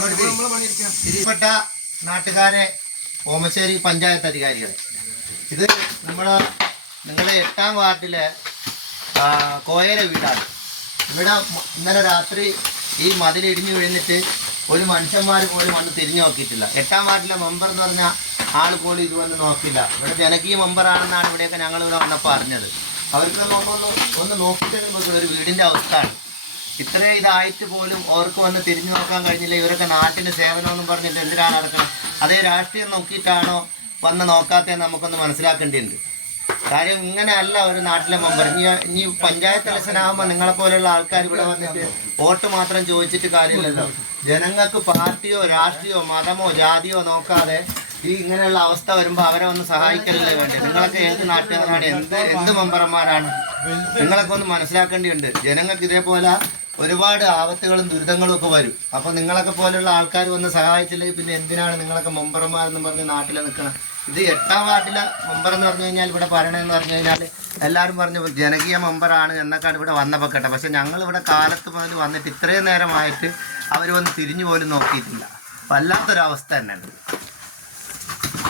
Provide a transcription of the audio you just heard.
പ്രിയപ്പെട്ട നാട്ടുകാരെ, ഓമശ്ശേരി പഞ്ചായത്ത് അധികാരികളെ, ഇത് നിങ്ങളുടെ 8ാം വാർഡിലെ കോയര വീടാണ്. ഇവിടെ ഇന്നലെ രാത്രി ഈ മതിലിടിഞ്ഞു വീഴുന്നിട്ട് ഒരു മനുഷ്യന്മാർ പോലും വന്ന് തിരിഞ്ഞു നോക്കിയിട്ടില്ല. 8ാം വാർഡിലെ മെമ്പർ എന്ന് പറഞ്ഞാൽ ആൾ പോലും ഇതുവന്ന് നോക്കില്ല. ഇവിടെ ജനകീയ മെമ്പറാണെന്നാണ് ഇവിടെയൊക്കെ ഞങ്ങളിവിടെ വന്നപ്പോൾ അറിഞ്ഞത്. അവർക്ക് ഒന്ന് നോക്കിയിട്ട് ഒരു വീടിൻ്റെ അവസ്ഥയാണ്. ഇത്രയും ഇതായിട്ട് പോലും അവർക്ക് വന്ന് തിരിഞ്ഞു നോക്കാൻ കഴിഞ്ഞില്ല. ഇവരൊക്കെ നാട്ടിൻ്റെ സേവനമെന്നും പറഞ്ഞിട്ട് എന്തിനാണ് നടക്കണം? അതേ രാഷ്ട്രീയം നോക്കിയിട്ടാണോ വന്ന് നോക്കാത്തതെന്ന് നമുക്കൊന്ന് മനസ്സിലാക്കേണ്ടിയുണ്ട്. കാര്യം ഇങ്ങനെയല്ല ഒരു നാട്ടിലെ മെമ്പർ. ഇനി പഞ്ചായത്ത് ഇലക്ഷനാകുമ്പോൾ നിങ്ങളെപ്പോലെയുള്ള ആൾക്കാർ ഇവിടെ വന്നിട്ട് വോട്ട് മാത്രം ചോദിച്ചിട്ട് കാര്യമില്ലല്ലോ. ജനങ്ങൾക്ക് പാർട്ടിയോ രാഷ്ട്രീയമോ മതമോ ജാതിയോ നോക്കാതെ ഈ ഇങ്ങനെയുള്ള അവസ്ഥ വരുമ്പോൾ അവരെ ഒന്ന് സഹായിക്കലല്ലേ വേണ്ടത്? നിങ്ങളൊക്കെ എന്ത് നാട്ടുകാരാണ്, എന്ത് മെമ്പർമാരാണ്? നിങ്ങളൊക്കെ ഒന്ന് മനസ്സിലാക്കേണ്ടിയുണ്ട്. ജനങ്ങൾക്ക് ഇതേപോലെ ഒരുപാട് ആപത്തുകളും ദുരിതങ്ങളും ഒക്കെ വരും. അപ്പോൾ നിങ്ങളൊക്കെ പോലെയുള്ള ആൾക്കാർ വന്ന് സഹായിച്ചില്ലെങ്കിൽ പിന്നെ എന്തിനാണ് നിങ്ങളൊക്കെ മെമ്പർമാരെന്ന് പറഞ്ഞ് നാട്ടിൽ നിൽക്കണം? ഇത് 8ാം വാർഡിലെ മെമ്പർ എന്ന് പറഞ്ഞു കഴിഞ്ഞാൽ ഇവിടെ പറയണമെന്ന് പറഞ്ഞു കഴിഞ്ഞാൽ എല്ലാവരും പറഞ്ഞു ജനകീയ മെമ്പറാണ് എന്നൊക്കെയാണ് ഇവിടെ വന്നപ്പോൾ കേട്ടോ. പക്ഷെ ഞങ്ങളിവിടെ കാലത്ത് മുതൽ വന്നിട്ട് ഇത്രയും നേരമായിട്ട് അവർ വന്ന് തിരിഞ്ഞു പോലും നോക്കിയിട്ടില്ല. വല്ലാത്തൊരവസ്ഥ തന്നെയാണ്.